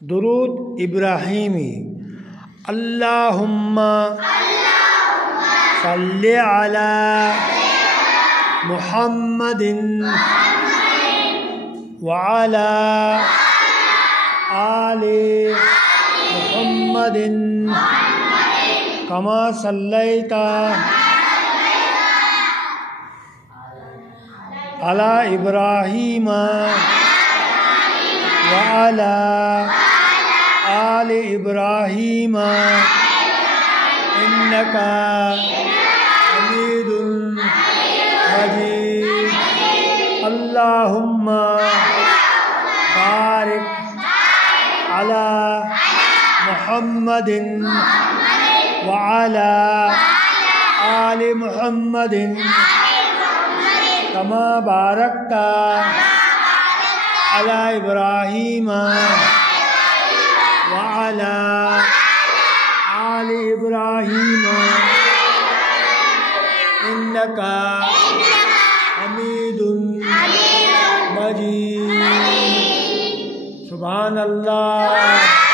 درود ابراہیمی اللہم صلی علی محمد وعلی آل محمد کما صلیت علی ابراہیم وعلی آل ابراہیم انکا حمید مجید اللہم بارک علی محمد وعلی آل محمد کما بارکت علی ابراہیم وعلی آل ابراہیم انکا حمید مجید۔ سبحان اللہ۔